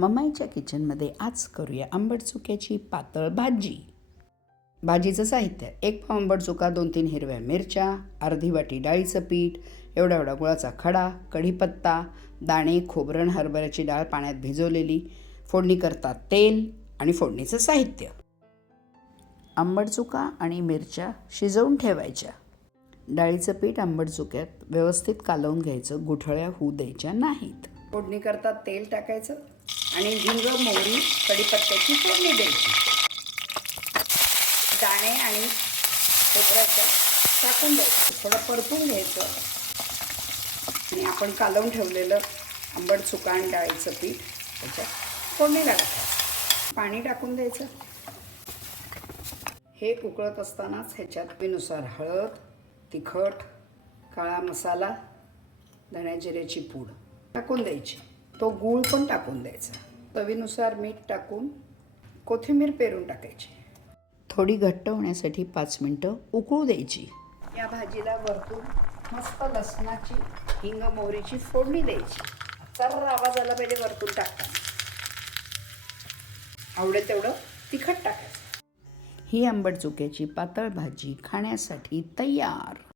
मम्माईच्या किचनमध्ये आज करूया आंबट चुक्याची पातळ भाजी. भाजीचं साहित्य: 1 पाव आंबट चुका, 2-3 हिरव्या मिरच्या, अर्धी वाटी डाळीचं पीठ, एवढा गुळाचा खडा, कढीपत्ता, दाणे, खोबरण, हरभऱ्याची डाळ पाण्यात भिजवलेली, फोडणी करता तेल आणि फोडणीचं साहित्य. आंबट चुका आणि मिरच्या शिजवून ठेवायच्या. डाळीचं पीठ आंबट चुक्यात व्यवस्थित कालवून घ्यायचं, गुठळ्या होऊ द्यायच्या नाहीत. फोडणी करता तेल टाकायचं आणि हिंग, मोहरी, कढीपत्त्याची फोडणी द्यायची. दाणे आणि खोबऱ्याचं टाकून द्यायचं, थोडं परतून घ्यायचं आणि आपण कालवून ठेवलेलं आंबट चुका आणि डाळीचं पीठ त्याच्यात फोडणीला टाकायचं. पाणी टाकून द्यायचं. हे उकळत असतानाच ह्याच्यात चवीनुसार हळद, तिखट, काळा मसाला, धण्या जिऱ्याची पूड टाकून द्यायची. तो गूळ पण टाकून द्यायचा. चवीनुसार मीठ टाकून कोथिंबीर पेरून टाकायची. थोडी घट्ट होण्यासाठी 5 मिनटं उकळू द्यायची. या भाजीला वरतून मस्त लसणाची, हिंग, मोहरीची फोडणी द्यायची. चर्र आवाज आला पाहिजे वरतून टाकताना. आवडेल तेवढं तिखट टाकायचं. ही आंबट चुक्याची पातळ भाजी खाण्यासाठी तयार.